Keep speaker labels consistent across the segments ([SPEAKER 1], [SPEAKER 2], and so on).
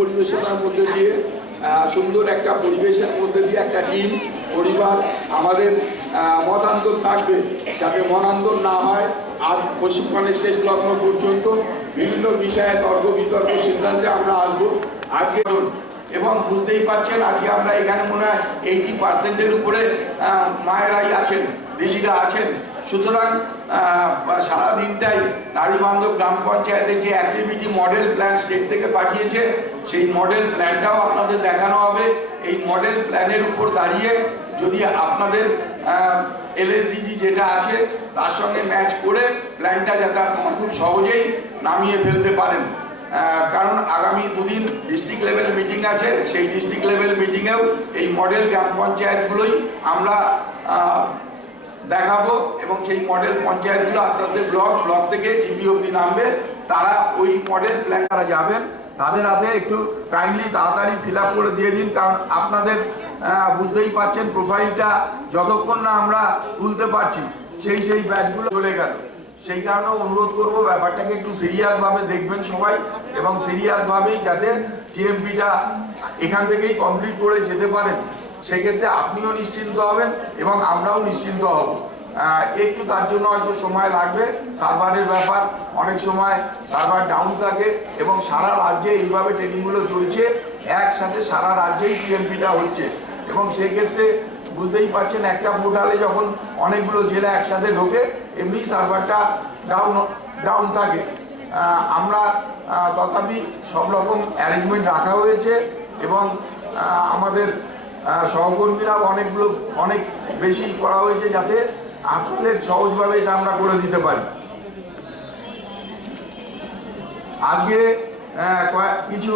[SPEAKER 1] পরিবেশনার মধ্যে দিয়ে সুন্দর একটা পরিবেশের মধ্যে দিয়ে একটা টিম, পরিবার, আমাদের মতান্তর থাকবে যাতে মনান্তর না হয়। আর প্রশিক্ষণের শেষ লগ্ন পর্যন্ত বিভিন্ন বিষয়ে তর্ক বিতর্ক সিদ্ধান্তে আমরা আসব। আজকে এবং বুঝতেই পারছেন আজকে আমরা এখানে মনে হয় এইটি পার্সেন্টের উপরে মায়েরাই আছেন। দিদিরা আছেন। সুতরাং সারা দিনটাই নারী বান্ধব গ্রাম পঞ্চায়েতের যে অ্যাক্টিভিটি মডেল প্ল্যান স্টেট থেকে পাঠিয়েছে, সেই মডেল প্ল্যানটাও আপনাদের দেখানো হবে। এই মডেল প্ল্যানের উপর দাঁড়িয়ে যদি আপনাদের এলএসডিজি যেটা আছে, তার সঙ্গে ম্যাচ করে প্ল্যানটা যাতে আপনারা খুব সহজেই নামিয়ে ফেলতে পারেন। কারণ আগামী দুদিন ডিস্ট্রিক্ট লেভেল মিটিং আছে, সেই ডিস্ট্রিক্ট লেভেল মিটিংয়েও এই মডেল গ্রাম পঞ্চায়েতগুলোই আমরা দেখাবো এবং সেই মডেল পঞ্চায়েতগুলো আস্তে আস্তে ব্লক ব্লক থেকে জিপি অব্দি নামবে। তারা ওই মডেল প্ল্যান তারা যাবেন। তাদের হাতে একটু কাইন্ডলি তাড়াতাড়ি ফিল করে দিয়ে দিন, কারণ আপনাদের বুঝতেই পারছেন প্রোফাইলটা যতক্ষণ না আমরা তুলতে পারছি, সেই সেই ব্যাচগুলো চলে গেল। সেই কারণে অনুরোধ করব ব্যাপারটাকে একটু সিরিয়াস ভাবে দেখবেন সবাই এবং সিরিয়াস ভাবেই যাতে টিএমপিটা এখান থেকেই কমপ্লিট করে যেতে পারেন। সেক্ষেত্রে আপনিও নিশ্চিন্ত হবেন এবং আমরাও নিশ্চিন্ত হব। একটু তার জন্য হয়তো সময় লাগবে। সার্ভারের ব্যাপার, অনেক সময় সার্ভার ডাউন থাকে এবং সারা রাজ্যে এইভাবে ট্রেনিংগুলো চলছে, একসাথে সারা রাজ্যেই টিএমপিটা হচ্ছে। এবং সেক্ষেত্রে বুঝতেই পারছেন, একটা পোর্টালে যখন অনেকগুলো জেলা একসাথে ঢোকে, এমনি সার্ভারটা ডাউন ডাউন থাকে। আমরা তথাপি সব রকম অ্যারেঞ্জমেন্ট রাখা হয়েছে এবং আমাদের আহ, সহকর্মীরাও অনেকগুলো অনেক বেশি করা হয়েছে যাতে আপনাদের সহজভাবে এটা আমরা করে দিতে পারি। আজকে কিছু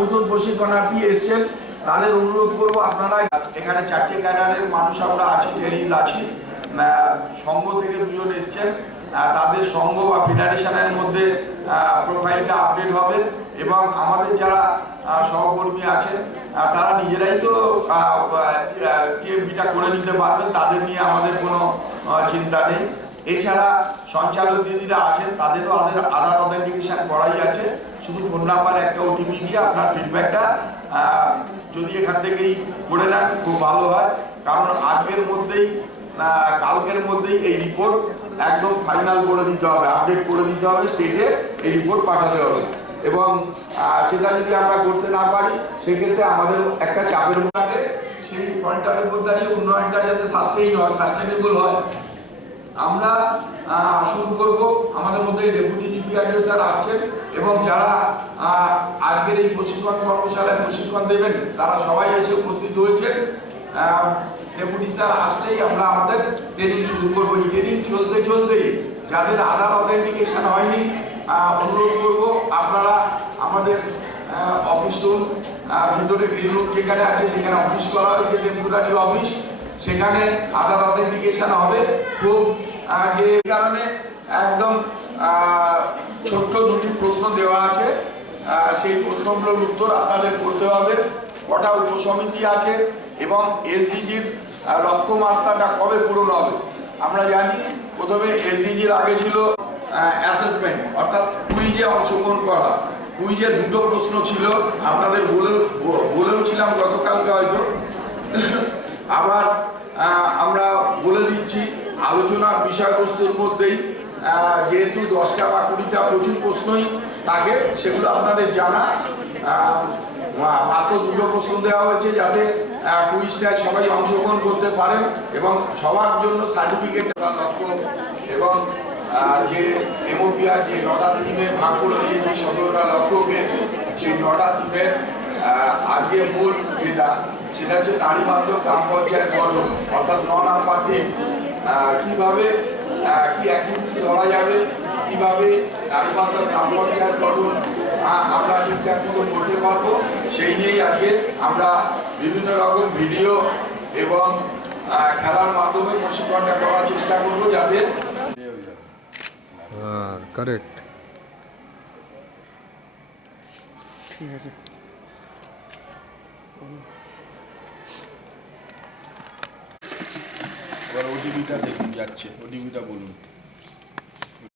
[SPEAKER 1] নতুন প্রশিক্ষণার্থী এসছেন। তাদের অনুরোধ করব আপনারা এখানে চারটে ক্যাডারের মানুষ আমরা আছি ট্রেনিং আছি। সংঘ থেকে দুজন এসছেন। তাদের সংঘ বা ফেডারেশনের মধ্যে প্রোফাইলটা আপডেট হবে এবং আমাদের যারা সহকর্মী আছেন তারা নিজেরাই তো টিএমপিটা করে নিতে পারবেন তাদের নিয়ে আমাদের কোনো চিন্তা নেই। এছাড়া সঞ্চালক দিদিরা আছেন, তাদেরও আধার আধার অথেন্টিকেশন করাই আছে। শুধু ফোন নাম্বার একটা ওটিপি দিয়ে আপনার ফিডব্যাকটা যদি এখান থেকেই করে নেন, খুব ভালো হয়। কারণ আজকের মধ্যেই কালকের মধ্যেই এই রিপোর্ট একদম ফাইনাল করে দিতে হবে আপডেট করে দিতে হবে স্টেটে এই রিপোর্ট পাঠাতে হবে। এবং সেটা যদি আমরা করতে না পারি, সেক্ষেত্রে আমাদের একটা চাপের মধ্যে সেই ফ্রন্টারের মধ্যে দাঁড়িয়ে উন্নয়নটা যাতে সাস্টেইন হয় সাস্টেনেবল হয়। আমরা শুরু করব। আমাদের মধ্যে ডেপুটি ডিপিআরডিও স্যার আসছেন এবং যারা আজকের এই প্রশিক্ষণ কর্মশালায় প্রশিক্ষণ দেবেন, তারা সবাই এসে উপস্থিত হয়েছেন। ডেপুটি স্যার আসলেই আমরা আমাদের ট্রেনিং শুরু করব। ট্রেনিং চলতে চলতেই যাদের আধার অথেন্টিকেশন হয়নি অনুরোধ করব আপনারা আমাদের অফিস ভিতরে গ্রিন রুম যেখানে আছে, সেখানে অফিস করা হয়েছে টেম্পোরারি অফিস সেখানে আধার অথেন্টিকেশন হবে। খুব যে কারণে একদম ছোট্ট দুটি প্রশ্ন দেওয়া আছে। সেই প্রশ্নগুলোর উত্তর আপনাদের করতে হবে। কটা উপসমিতি আছে এবং এসডিজির লক্ষ্যমাত্রাটা কবে পূরণ হবে? আমরা জানি, প্রথমে এসডিজির আগে ছিল অ্যাসেসমেন্ট অর্থাৎ কুইজে অংশগ্রহণ করা কুইজে দুটো প্রশ্ন ছিল, আপনাদের বলে বলেও ছিলাম গতকালকে হয়তো। আবার আমরা বলে দিচ্ছি, আলোচনার বিষয়বস্তুর মধ্যেই যেহেতু দশটা বা কুড়িটা প্রচুর প্রশ্নই থাকে, সেগুলো আপনাদের জানা। মাত্র দুটো প্রশ্ন দেওয়া হয়েছে যাতে কুইজটায় সবাই অংশগ্রহণ করতে পারেন এবং সবার জন্য সার্টিফিকেট এবং যে এমওপিআর যে নটা টিমে ভাগ করে দিয়েছে, সতেরোটা লক্ষ্যকে সেই নটা টিমের আজকে মূল যেটা সেটা হচ্ছে নারী মাত্র গ্রাম পঞ্চায়েত গঠন, অর্থাৎ ন নাম্বার টিম কীভাবে কি অ্যাক্টিভিটি ধরা যাবে, কীভাবে নারী মাত্র গ্রাম পঞ্চায়েত গঠন আমরা ঠিকঠাক করতে পারব, সেই নিয়েই আজকে আমরা বিভিন্ন রকম ভিডিও এবং খেলার মাধ্যমে প্রশিক্ষণটা করার চেষ্টা করব যাতে
[SPEAKER 2] হ্যাঁ কারেক্ট
[SPEAKER 3] ঠিক আছে।
[SPEAKER 4] এবার ওটিপিটা দেখুন যাচ্ছে। ওটিপিটা বলুন।